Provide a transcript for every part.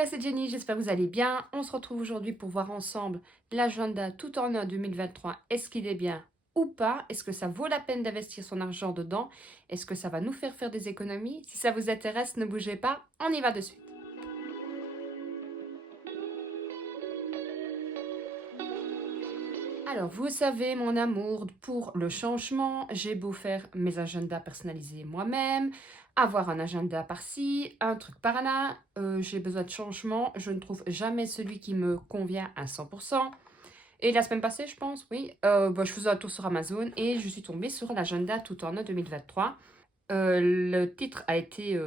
Hello, c'est Jenny, j'espère que vous allez bien. On se retrouve aujourd'hui pour voir ensemble l'agenda tout en un 2023. Est-ce qu'il est bien ou pas? Est-ce que ça vaut la peine d'investir son argent dedans? Est-ce que ça va nous faire des économies? Si ça vous intéresse, ne bougez pas, on y va de suite. Alors, vous savez mon amour pour le changement. J'ai beau faire mes agendas personnalisés moi-même, avoir un agenda par-ci, un truc par-là. J'ai besoin de changement. Je ne trouve jamais celui qui me convient à 100%. Et la semaine passée, je pense, oui, je faisais un tour sur Amazon et je suis tombée sur l'agenda tout en un 2023. Le titre a été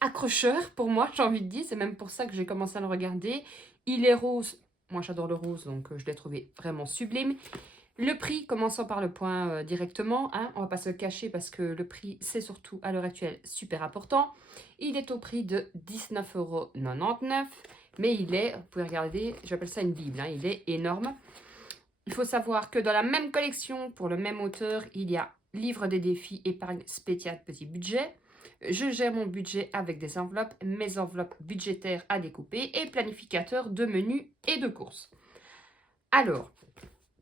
accrocheur pour moi, j'ai envie de dire. C'est même pour ça que j'ai commencé à le regarder. Il est rose. Moi, j'adore le rose, donc je l'ai trouvé vraiment sublime. Le prix, commençons par le point directement, hein, on va pas se cacher parce que le prix, c'est surtout à l'heure actuelle super important. Il est au prix de 19,99 €, mais il est, vous pouvez regarder, j'appelle ça une bible, hein, il est énorme. Il faut savoir que dans la même collection, pour le même auteur, il y a livre des défis, épargne spéciale, petit budget. Je gère mon budget avec des enveloppes, mes enveloppes budgétaires à découper et planificateur de menus et de courses. Alors,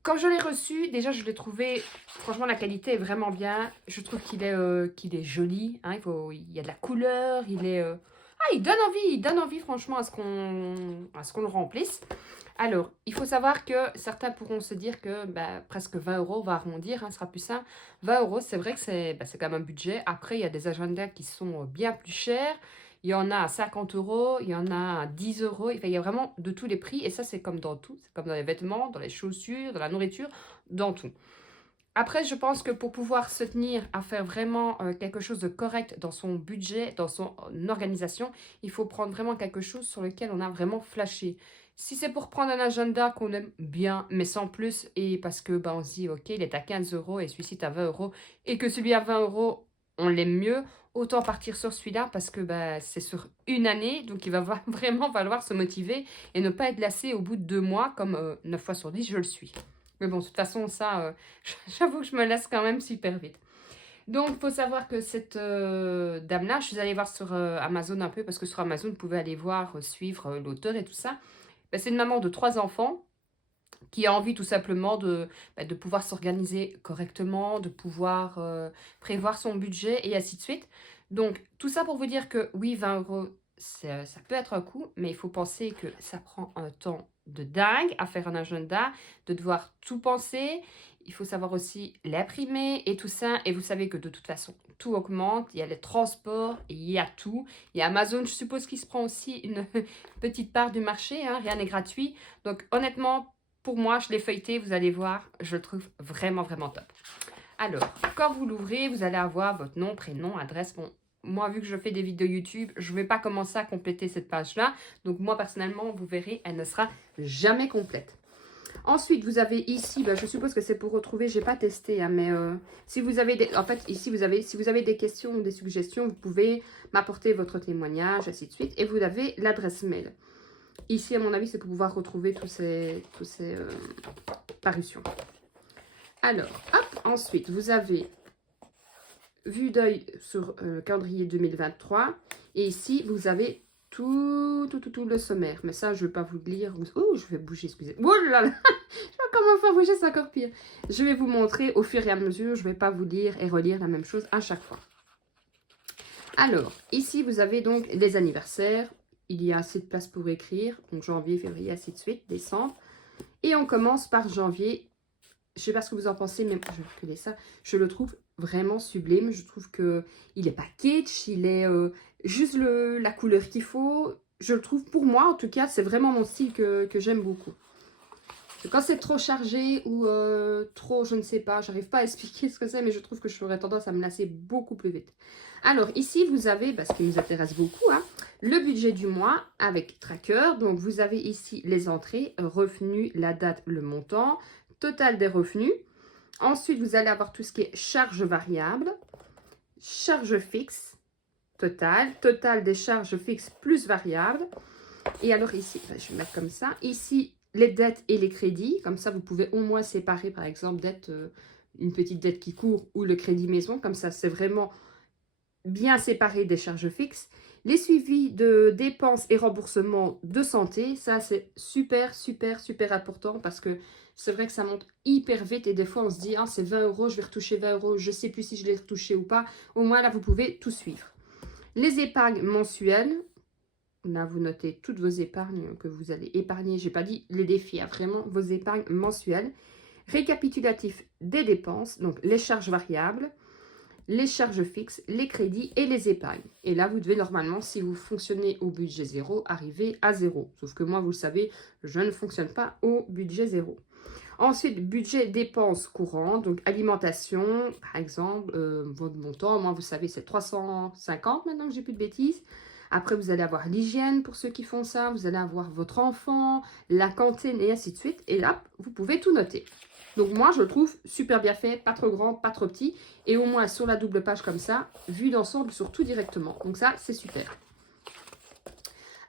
quand je l'ai reçu, déjà je l'ai trouvé, franchement la qualité est vraiment bien. Je trouve qu'il est joli, hein, il y a de la couleur, il donne envie franchement à ce qu'on le remplisse. Alors, il faut savoir que certains pourront se dire que presque 20 €, on va arrondir, hein, ce sera plus simple. 20 €, c'est vrai que c'est quand même un budget. Après, il y a des agendas qui sont bien plus chers. Il y en a à 50 €, il y en a à 10 €. Enfin, il y a vraiment de tous les prix. Et ça, c'est comme dans tout. C'est comme dans les vêtements, dans les chaussures, dans la nourriture, dans tout. Après, je pense que pour pouvoir se tenir à faire vraiment quelque chose de correct dans son budget, dans son organisation, il faut prendre vraiment quelque chose sur lequel on a vraiment flashé. Si c'est pour prendre un agenda qu'on aime bien, mais sans plus, et parce que on se dit, ok, il est à 15 € et celui-ci est à 20 € et que celui à 20 €, on l'aime mieux, autant partir sur celui-là parce que c'est sur une année, donc il va vraiment falloir se motiver et ne pas être lassé au bout de 2 mois, comme 9 fois sur 10, je le suis. Mais bon, de toute façon, ça, j'avoue que je me lasse quand même super vite. Donc, il faut savoir que cette dame-là, je suis allée voir sur Amazon un peu, parce que sur Amazon, vous pouvez aller voir, suivre l'auteur et tout ça. C'est une maman de 3 enfants qui a envie tout simplement de pouvoir s'organiser correctement, de pouvoir prévoir son budget et ainsi de suite. Donc, tout ça pour vous dire que oui, 20 €, ça peut être un coût, mais il faut penser que ça prend un temps de dingue à faire un agenda, de devoir tout penser. Il faut savoir aussi l'imprimer et tout ça. Et vous savez que de toute façon, tout augmente. Il y a les transports, il y a tout. Il y a Amazon, je suppose, qui se prend aussi une petite part du marché, hein, rien n'est gratuit. Donc honnêtement, pour moi, je l'ai feuilleté, vous allez voir, je le trouve vraiment, vraiment top. Alors, quand vous l'ouvrez, vous allez avoir votre nom, prénom, adresse. Bon, moi, vu que je fais des vidéos YouTube, je ne vais pas commencer à compléter cette page-là. Donc, moi, personnellement, vous verrez, elle ne sera jamais complète. Ensuite, vous avez ici, je suppose que c'est pour retrouver, j'ai pas testé, hein, mais si vous avez des, en fait, ici, si vous avez des questions ou des suggestions, vous pouvez m'apporter votre témoignage, ainsi de suite. Et vous avez l'adresse mail. Ici, à mon avis, c'est pour pouvoir retrouver tous ces parutions. Alors, hop, ensuite, vous avez vue d'œil sur le calendrier 2023. Et ici, vous avez tout le sommaire. Mais ça, je ne vais pas vous le lire. Oh, je vais bouger, excusez. Oh là là, je sais pas comment faire bouger, c'est encore pire. Je vais vous montrer au fur et à mesure. Je ne vais pas vous lire et relire la même chose à chaque fois. Alors, ici, vous avez donc les anniversaires. Il y a assez de place pour écrire. Donc, janvier, février, ainsi de suite, décembre. Et on commence par janvier. Je ne sais pas ce que vous en pensez, mais je vais reculer ça. Je le trouve vraiment sublime. Je trouve qu'il n'est pas kitsch. Il est juste la couleur qu'il faut. Je le trouve, pour moi, en tout cas, c'est vraiment mon style que j'aime beaucoup. Quand c'est trop chargé ou trop, je ne sais pas, j'arrive pas à expliquer ce que c'est, mais je trouve que j'aurais tendance à me lasser beaucoup plus vite. Alors ici, vous avez, ce qui nous intéresse beaucoup, hein, le budget du mois avec tracker. Donc vous avez ici les entrées, revenus, la date, le montant, total des revenus. Ensuite, vous allez avoir tout ce qui est charges variables, charges fixes, total des charges fixes plus variables. Et alors ici, je vais mettre comme ça, ici, les dettes et les crédits. Comme ça, vous pouvez au moins séparer, par exemple, une petite dette qui court ou le crédit maison. Comme ça, c'est vraiment bien séparé des charges fixes. Les suivis de dépenses et remboursements de santé, ça c'est super, super, super important parce que c'est vrai que ça monte hyper vite et des fois on se dit, ah c'est 20 euros, je vais retoucher 20 euros, je ne sais plus si je l'ai retouché ou pas. Au moins là, vous pouvez tout suivre. Les épargnes mensuelles, là vous notez toutes vos épargnes que vous allez épargner. J'ai pas dit les défis, hein, vraiment vos épargnes mensuelles. Récapitulatif des dépenses, donc les charges variables, les charges fixes, les crédits et les épargnes. Et là, vous devez normalement, si vous fonctionnez au budget zéro, arriver à zéro. Sauf que moi, vous le savez, je ne fonctionne pas au budget zéro. Ensuite, budget dépenses courantes, donc alimentation, par exemple, votre montant, moi, vous savez, c'est 350 maintenant que j'ai plus de bêtises. Après, vous allez avoir l'hygiène pour ceux qui font ça, vous allez avoir votre enfant, la cantine et ainsi de suite. Et là, vous pouvez tout noter. Donc moi, je le trouve super bien fait, pas trop grand, pas trop petit. Et au moins sur la double page comme ça, vue d'ensemble sur tout directement. Donc ça, c'est super.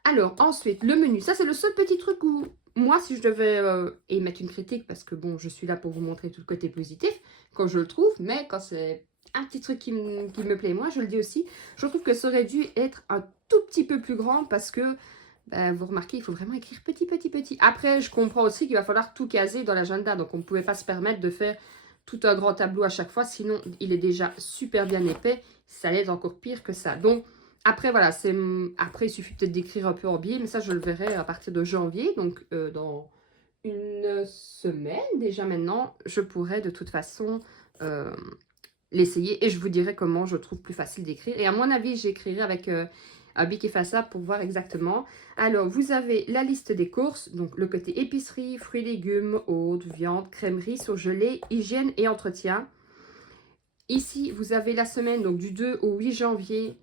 Alors ensuite, le menu. Ça, c'est le seul petit truc où moi, si je devais émettre une critique, parce que bon, je suis là pour vous montrer tout le côté positif, quand je le trouve, mais quand c'est un petit truc qui me plaît, moi, je le dis aussi, je trouve que ça aurait dû être un tout petit peu plus grand parce que ben, vous remarquez, il faut vraiment écrire petit, petit, petit. Après, je comprends aussi qu'il va falloir tout caser dans l'agenda. Donc, on ne pouvait pas se permettre de faire tout un grand tableau à chaque fois. Sinon, il est déjà super bien épais. Ça allait être encore pire que ça. Donc, après, voilà. Après, il suffit peut-être d'écrire un peu en biais. Mais ça, je le verrai à partir de janvier. Donc, dans une semaine déjà maintenant, je pourrai de toute façon l'essayer. Et je vous dirai comment je trouve plus facile d'écrire. Et à mon avis, j'écrirai avec un bic effaçable pour voir exactement. Alors, vous avez la liste des courses, donc le côté épicerie, fruits, légumes, haute, viande, crèmerie, surgelé, hygiène et entretien. Ici, vous avez la semaine donc du 2 au 8 janvier.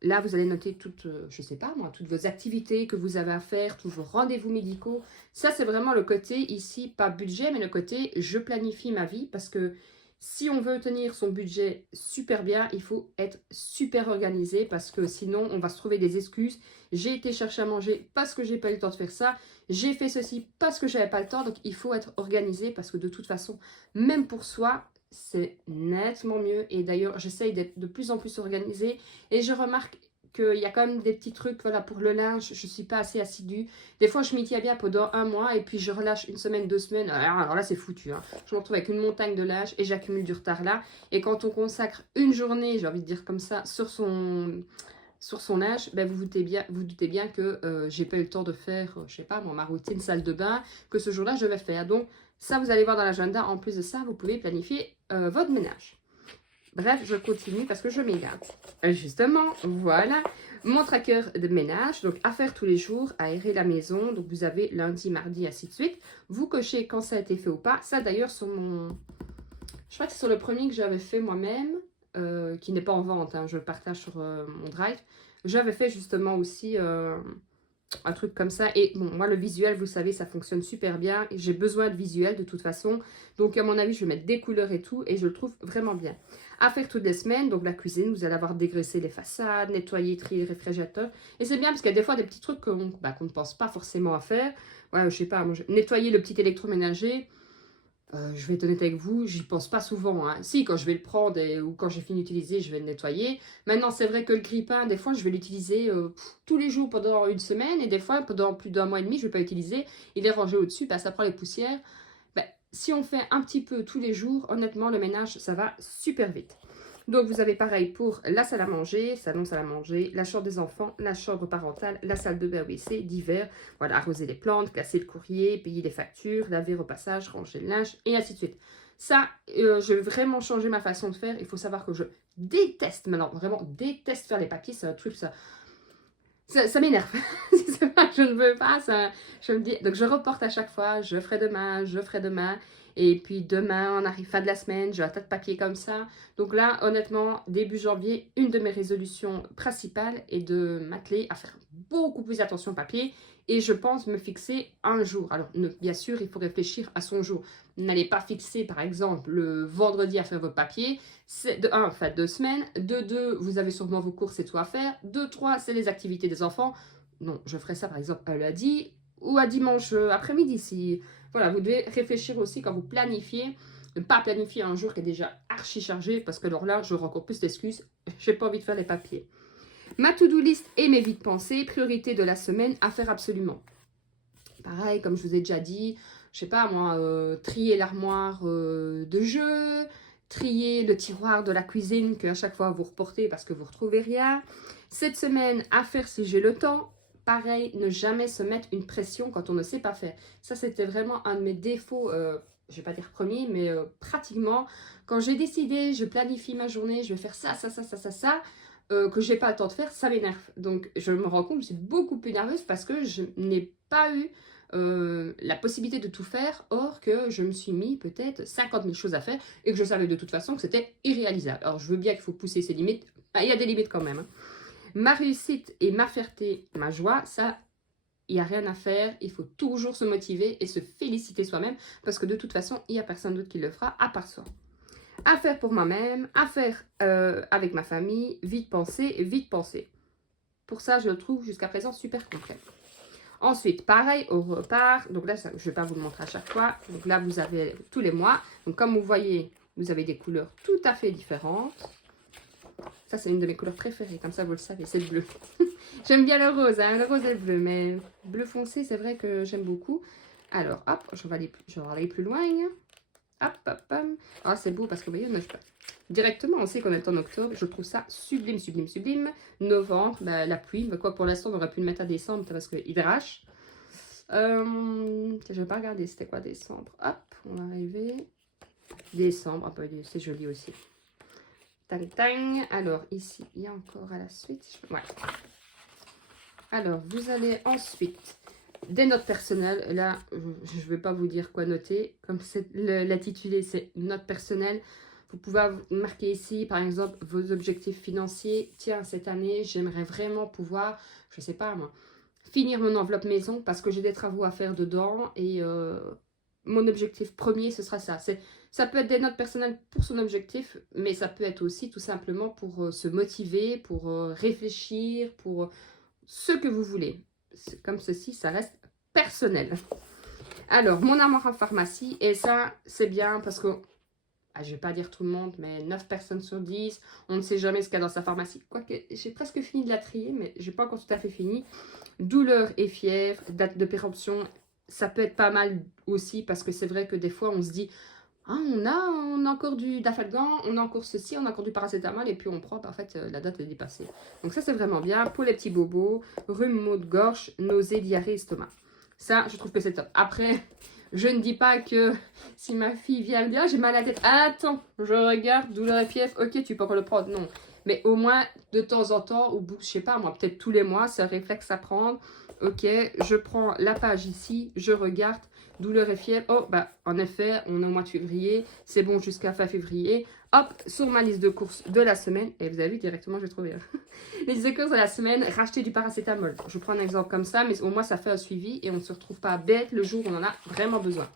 Là, vous allez noter toutes, je sais pas moi, toutes vos activités que vous avez à faire, tous vos rendez-vous médicaux. Ça, c'est vraiment le côté ici, pas budget, mais le côté je planifie ma vie parce que si on veut tenir son budget super bien, il faut être super organisé parce que sinon, on va se trouver des excuses. J'ai été chercher à manger parce que j'ai pas eu le temps de faire ça. J'ai fait ceci parce que j'avais pas le temps. Donc, il faut être organisé parce que de toute façon, même pour soi, c'est nettement mieux. Et d'ailleurs, j'essaye d'être de plus en plus organisée. Et je remarque qu'il y a quand même des petits trucs, voilà, pour le linge, je ne suis pas assez assidue. Des fois, je m'y tiens bien pendant un mois et puis je relâche une semaine, 2 semaines. Alors là, c'est foutu. Hein. Je me retrouve avec une montagne de linge et j'accumule du retard là. Et quand on consacre une journée, j'ai envie de dire comme ça, sur son linge, ben vous doutez bien que j'ai pas eu le temps de faire, je sais pas, moi, ma routine salle de bain, que ce jour-là, je vais faire. Donc, ça, vous allez voir dans l'agenda. En plus de ça, vous pouvez planifier votre ménage. Bref, je continue parce que je m'égare. Justement, voilà, mon tracker de ménage. Donc, à faire tous les jours, aérer la maison. Donc, vous avez lundi, mardi, ainsi de suite. Vous cochez quand ça a été fait ou pas. Ça, d'ailleurs, sur mon... Je crois que c'est sur le premier que j'avais fait moi-même, qui n'est pas en vente. Hein, je le partage sur mon drive. J'avais fait justement aussi un truc comme ça. Et bon, moi, le visuel, vous savez, ça fonctionne super bien. J'ai besoin de visuel de toute façon. Donc, à mon avis, je vais mettre des couleurs et tout. Et je le trouve vraiment bien. À faire toutes les semaines. Donc, la cuisine, vous allez avoir dégraissé les façades, nettoyer, trier le réfrigérateur. Et c'est bien parce qu'il y a des fois des petits trucs qu'on ne pense pas forcément à faire. Ouais, je sais pas, moi, nettoyer le petit électroménager. Je vais être honnête avec vous, j'y pense pas souvent. Hein. Si, quand je vais le prendre ou quand j'ai fini d'utiliser, je vais le nettoyer. Maintenant, c'est vrai que le grille-pain, des fois, je vais l'utiliser tous les jours pendant une semaine. Et des fois, pendant plus d'un mois et demi, je ne vais pas l'utiliser. Il est rangé au-dessus, bah, ça prend les poussières. Ben, si on fait un petit peu tous les jours, honnêtement, le ménage, ça va super vite. Donc, vous avez pareil pour la salle à manger, salon salle à manger, la chambre des enfants, la chambre parentale, la salle de bain WC, divers. Voilà, arroser les plantes, casser le courrier, payer les factures, laver au passage, ranger le linge, et ainsi de suite. Ça, je vais vraiment changer ma façon de faire. Il faut savoir que je déteste, maintenant, vraiment déteste faire les papiers. C'est un truc, ça m'énerve. Je ne veux pas, ça, je me dis, donc je reporte à chaque fois, je ferai demain, je ferai demain. Et puis demain, on arrive fin de la semaine, j'ai un tas de papiers comme ça. Donc là, honnêtement, début janvier, une de mes résolutions principales est de m'atteler à faire beaucoup plus attention au papier. Et je pense me fixer un jour. Alors, bien sûr, il faut réfléchir à son jour. N'allez pas fixer, par exemple, le vendredi à faire votre papier. C'est de 1, faites 2 semaines. De 2, vous avez sûrement vos courses et tout à faire. De 3, c'est les activités des enfants. Non, je ferai ça, par exemple, un lundi ou à dimanche après-midi. Si, voilà, vous devez réfléchir aussi quand vous planifiez. Ne pas planifier un jour qui est déjà archi chargé parce que alors là, j'aurai encore plus d'excuses. J'ai pas envie de faire les papiers. Ma to-do list et mes vies de pensée, priorité de la semaine à faire absolument. Pareil, comme je vous ai déjà dit, je sais pas moi, trier l'armoire de jeu, trier le tiroir de la cuisine que à chaque fois vous reportez parce que vous ne retrouvez rien. Cette semaine, à faire si j'ai le temps. Pareil, ne jamais se mettre une pression quand on ne sait pas faire. Ça, c'était vraiment un de mes défauts, je vais pas dire premier, mais pratiquement. Quand j'ai décidé, je planifie ma journée, je vais faire ça, que j'ai pas le temps de faire, ça m'énerve. Donc, je me rends compte que je suis beaucoup plus nerveuse parce que je n'ai pas eu la possibilité de tout faire, or que je me suis mis peut-être 50 000 choses à faire et que je savais de toute façon que c'était irréalisable. Alors je veux bien qu'il faut pousser ses limites, il y a des limites quand même. Hein. Ma réussite et ma fierté, ma joie, ça, il n'y a rien à faire, il faut toujours se motiver et se féliciter soi-même parce que de toute façon, il n'y a personne d'autre qui le fera à part soi. À faire pour moi-même, à faire avec ma famille, vite penser. Pour ça, je le trouve jusqu'à présent super complet. Ensuite, pareil au repas. Donc là, ça, je ne vais pas vous le montrer à chaque fois. Donc là, vous avez tous les mois. Donc comme vous voyez, vous avez des couleurs tout à fait différentes. Ça, c'est une de mes couleurs préférées. Comme ça, vous le savez, c'est le bleu. J'aime bien le rose, hein, le rose et le bleu. Mais bleu foncé, c'est vrai que j'aime beaucoup. Alors, hop, je vais aller plus loin. Hop, hop, hop. Ah, c'est beau parce que vous voyez, on nage pas. Directement, on sait qu'on est en octobre. Je trouve ça sublime, sublime, sublime. Novembre, bah, la pluie. Mais quoi, pour l'instant, on aurait pu le mettre à décembre parce qu'il drache. Je vais pas regarder c'était quoi décembre. Hop, on va arriver. Décembre, ah, bah, c'est joli aussi. Tang, tang. Alors, ici, il y a encore à la suite. Ouais. Alors, vous allez ensuite des notes personnelles. Là, je ne vais pas vous dire quoi noter. Comme l'intitulé, c'est notes personnelles. Vous pouvez marquer ici, par exemple, vos objectifs financiers. Tiens, cette année, j'aimerais vraiment pouvoir, je ne sais pas moi, finir mon enveloppe maison parce que j'ai des travaux à faire dedans. Et mon objectif premier, ce sera ça. Ça peut être des notes personnelles pour son objectif, mais ça peut être aussi tout simplement pour se motiver, pour réfléchir, pour ce que vous voulez. Comme ceci, ça reste personnel. Alors, mon amour en pharmacie, et ça, c'est bien parce que, je ne vais pas dire tout le monde, mais 9 personnes sur 10, on ne sait jamais ce qu'il y a dans sa pharmacie. Quoique, j'ai presque fini de la trier, mais je n'ai pas encore tout à fait fini. Douleur et fièvre, date de péremption, ça peut être pas mal aussi parce que c'est vrai que des fois, on se dit, ah, on a encore du dafalgan, on a encore ceci, on a encore du paracétamol et puis on prend, en fait, la date est dépassée. Donc ça, c'est vraiment bien. Pour les petits bobos, rhume, maux de gorge, nausées, diarrhée, estomac. Ça, je trouve que c'est top. Après, je ne dis pas que si ma fille vient bien, j'ai mal à la tête. Attends, je regarde, douleur et fièvre, ok, tu peux encore le prendre. Non. Mais au moins, de temps en temps, au bout, je sais pas, moi, peut-être tous les mois, c'est un réflexe à prendre. Ok, je prends la page ici, je regarde, douleur et fièvre. Oh, bah, en effet, on est au mois de février, c'est bon jusqu'à fin février. Hop, sur ma liste de courses de la semaine, et vous avez vu, directement, je vais trouver. Les listes de courses de la semaine, racheter du paracétamol. Je prends un exemple comme ça, mais au moins, ça fait un suivi et on ne se retrouve pas bête le jour où on en a vraiment besoin.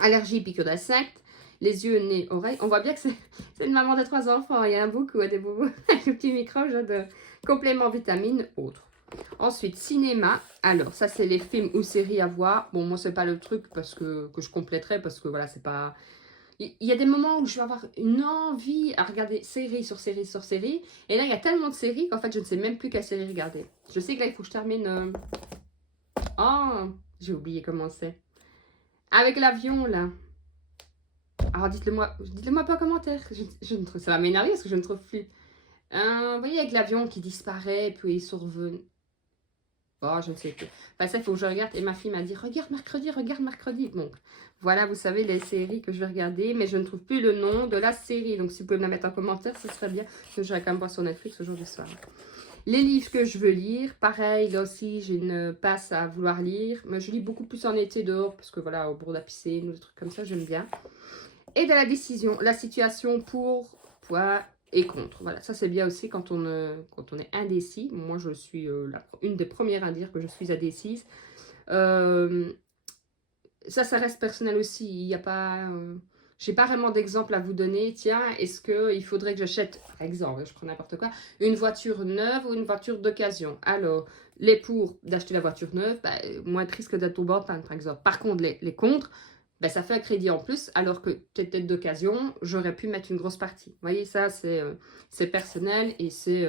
Allergie, piqûre d'insectes. Les yeux, nez, oreilles. On voit bien que c'est une maman de 3 enfants. Il y a un beaucoup des bobos avec le petit micro de compléments vitamines autres. Ensuite, cinéma. Alors, ça, c'est les films ou séries à voir. Bon, moi, c'est pas le truc parce que je compléterai parce que voilà, c'est pas... Il y a des moments où je vais avoir une envie à regarder série sur série sur série. Et là, il y a tellement de séries qu'en fait, je ne sais même plus quelle série regarder. Je sais que là, il faut que je termine... Oh, j'ai oublié comment c'est. Avec l'avion, là. Alors, dites-le-moi pas en commentaire. Ça va m'énerver parce que je ne trouve plus. Vous voyez, avec l'avion qui disparaît, puis il survenu. Oh, je ne sais plus. Enfin, ça, il faut que je regarde. Et ma fille m'a dit, regarde mercredi. Donc, voilà, vous savez, les séries que je vais regarder. Mais je ne trouve plus le nom de la série. Donc, si vous pouvez me la mettre en commentaire, ce serait bien. Parce que j'aurais quand même voir sur Netflix aujourd'hui soir. Les livres que je veux lire, pareil, là aussi, j'ai une passe à vouloir lire. Mais je lis beaucoup plus en été dehors. Parce que voilà, au bord de la piscine ou des trucs comme ça, j'aime bien. Et de la décision, la situation pour, et contre. Voilà, ça c'est bien aussi quand on est indécis. Moi, je suis une des premières à dire que je suis indécise. Ça reste personnel aussi. Il n'y a pas... j'ai pas vraiment d'exemple à vous donner. Tiens, est-ce qu'il faudrait que j'achète, par exemple, je prends n'importe quoi, une voiture neuve ou une voiture d'occasion? Alors, les pour d'acheter la voiture neuve, bah, moins de risque d'être tombé en panne, par exemple. Par contre, les contre... Ben, ça fait un crédit en plus, alors que peut-être d'occasion, j'aurais pu mettre une grosse partie. Vous voyez, ça, c'est personnel et c'est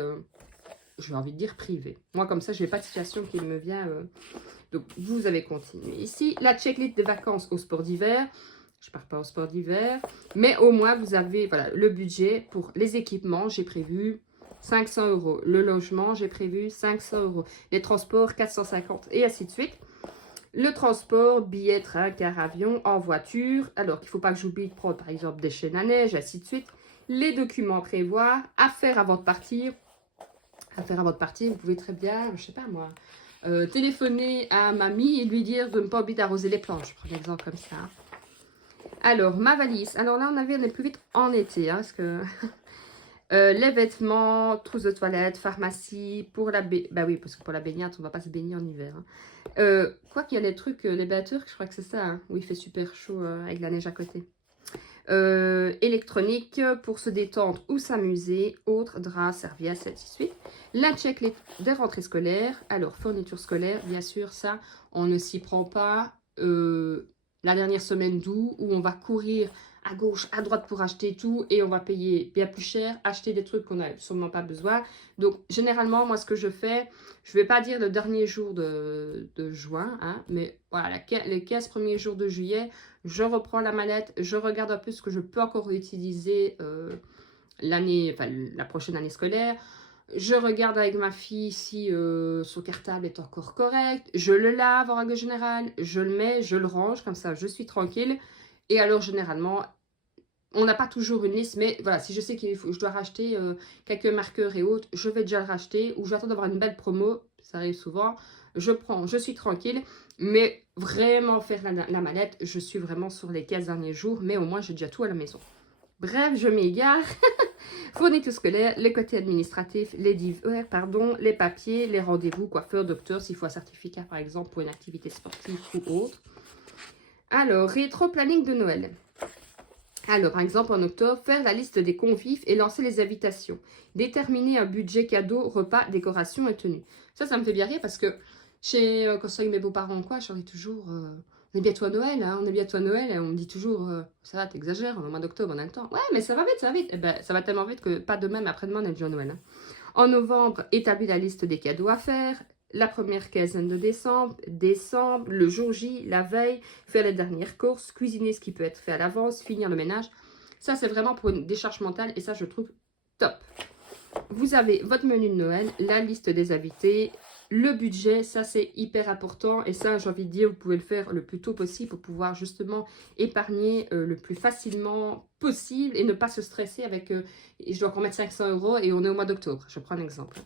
j'ai envie de dire privé. Moi, comme ça, je n'ai pas de situation qui me vient. Donc, vous avez continué. Ici, la checklist des vacances au sport d'hiver. Je ne pars pas au sport d'hiver. Mais au moins, vous avez voilà, le budget pour les équipements. J'ai prévu 500 €. Le logement, j'ai prévu 500 €. Les transports, 450 et ainsi de suite. Le transport, billets, train, car, avion, en voiture. Alors qu'il ne faut pas que j'oublie de prendre par exemple des chaînes à neige, ainsi de suite. Les documents à prévoir, à faire avant de partir. À faire avant de partir, vous pouvez très bien, je ne sais pas moi, téléphoner à mamie et lui dire de ne pas oublier d'arroser les plantes. Je prends un exemple comme ça. Alors, ma valise. Alors là, on est plus vite en été, hein, parce que les vêtements, trousse de toilette, pharmacie, pour la bah oui, parce que pour la baignade, on ne va pas se baigner en hiver. Hein. Quoi qu'il y a les trucs, les bains-turcs, je crois que c'est ça, hein, où il fait super chaud avec la neige à côté. Électronique pour se détendre ou s'amuser, autres draps, serviettes, ainsi de suite. La checklist des rentrées scolaires. Alors, fourniture scolaire, bien sûr, ça, on ne s'y prend pas. La dernière semaine d'août, où on va courir à gauche, à droite pour acheter tout et on va payer bien plus cher, acheter des trucs qu'on n'a sûrement pas besoin. Donc, généralement, moi, ce que je fais, je ne vais pas dire le dernier jour de juin, hein, mais voilà, les 15 premiers jours de juillet, je reprends la mallette, je regarde un peu ce que je peux encore utiliser la prochaine année scolaire. Je regarde avec ma fille si son cartable est encore correct. Je le lave en règle générale, je le mets, je le range, comme ça je suis tranquille. Et alors généralement, on n'a pas toujours une liste, mais voilà, si je sais que je dois racheter quelques marqueurs et autres, je vais déjà le racheter ou j'attends d'avoir une belle promo, ça arrive souvent. Je prends, je suis tranquille, mais vraiment faire la mallette, je suis vraiment sur les 15 derniers jours, mais au moins j'ai déjà tout à la maison. Bref, je m'égare. Fourniture scolaire, les côtés administratifs, les divers, les papiers, les rendez-vous, coiffeur, docteur, s'il faut un certificat par exemple pour une activité sportive ou autre. Alors, rétro-planning de Noël. Alors, par exemple, en octobre, faire la liste des convives et lancer les invitations. Déterminer un budget cadeau, repas, décoration et tenue. Ça me fait bien rire parce que quand je suis avec mes beaux-parents, quoi, je dis toujours, on est bientôt à Noël, hein, on est bientôt à Noël, et on me dit toujours, ça va, t'exagères, on est au mois d'octobre, on a le temps. Ouais, mais ça va vite, ça va vite. Eh ben, ça va tellement vite que pas demain, mais après-demain, on est déjà à Noël. Hein. En novembre, établir la liste des cadeaux à faire. La première quinzaine de décembre, le jour J, la veille, faire les dernières courses, cuisiner ce qui peut être fait à l'avance, finir le ménage. Ça, c'est vraiment pour une décharge mentale et ça, je trouve top. Vous avez votre menu de Noël, la liste des invités, le budget, ça c'est hyper important et ça, j'ai envie de dire, vous pouvez le faire le plus tôt possible pour pouvoir justement épargner le plus facilement possible et ne pas se stresser avec je dois encore mettre 500 € et on est au mois d'octobre. Je prends un exemple.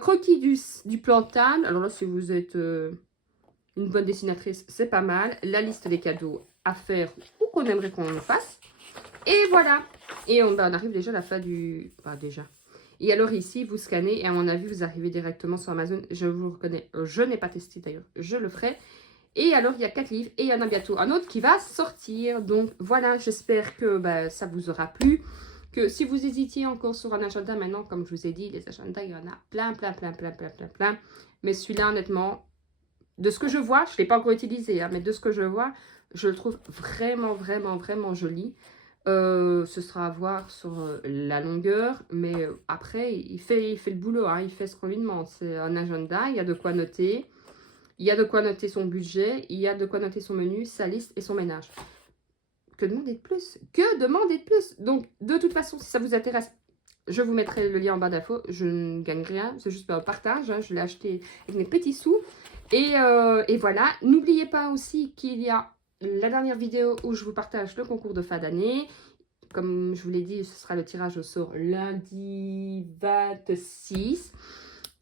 Croquis du plan de table. Alors là, si vous êtes une bonne dessinatrice, c'est pas mal. La liste des cadeaux à faire ou qu'on aimerait qu'on le fasse. Et voilà. Et on arrive déjà à la fin du... Enfin, déjà. Et alors ici, vous scannez et à mon avis, vous arrivez directement sur Amazon. Je vous reconnais. Je n'ai pas testé d'ailleurs. Je le ferai. Et alors, il y a 4 livres et il y en a bientôt un autre qui va sortir. Donc voilà, j'espère que ça vous aura plu. Que si vous hésitiez encore sur un agenda, maintenant, comme je vous ai dit, les agendas, il y en a plein. Mais celui-là, honnêtement, de ce que je vois, je ne l'ai pas encore utilisé, hein, mais de ce que je vois, je le trouve vraiment joli. Ce sera à voir sur la longueur, mais après, il fait le boulot, hein, il fait ce qu'on lui demande. C'est un agenda, il y a de quoi noter. Il y a de quoi noter son budget, il y a de quoi noter son menu, sa liste et son ménage. Que demander de plus? Que demander de plus? Donc, de toute façon, si ça vous intéresse, je vous mettrai le lien en bas d'infos. Je ne gagne rien, c'est juste un partage. Hein, je l'ai acheté avec mes petits sous. Et voilà. N'oubliez pas aussi qu'il y a la dernière vidéo où je vous partage le concours de fin d'année. Comme je vous l'ai dit, ce sera le tirage au sort lundi 26.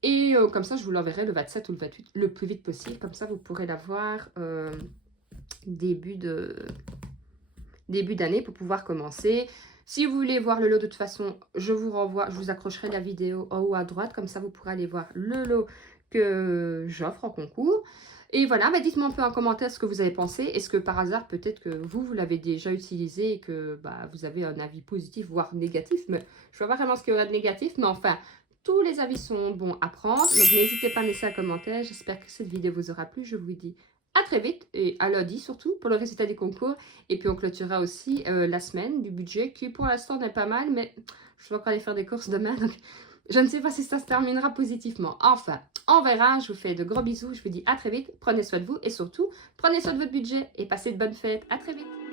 Et comme ça, je vous l'enverrai le 27 ou le 28 le plus vite possible. Comme ça, vous pourrez l'avoir début d'année pour pouvoir commencer. Si vous voulez voir le lot, de toute façon, je vous accrocherai la vidéo en haut à droite. Comme ça, vous pourrez aller voir le lot que j'offre en concours. Et voilà, dites-moi un peu en commentaire ce que vous avez pensé. Est-ce que par hasard, peut-être que vous l'avez déjà utilisé et que vous avez un avis positif, voire négatif. Mais je ne vois pas vraiment ce qu'il y aura de négatif. Mais enfin, tous les avis sont bons à prendre. Donc, n'hésitez pas à laisser un commentaire. J'espère que cette vidéo vous aura plu. Je vous dis à très vite et à lundi surtout pour le résultat des concours. Et puis, on clôturera aussi la semaine du budget qui, pour l'instant, n'est pas mal. Mais je vais encore aller faire des courses demain. Donc, Je ne sais pas si ça se terminera positivement. Enfin, on verra. Je vous fais de gros bisous. Je vous dis à très vite. Prenez soin de vous et surtout, prenez soin de votre budget et passez de bonnes fêtes. À très vite.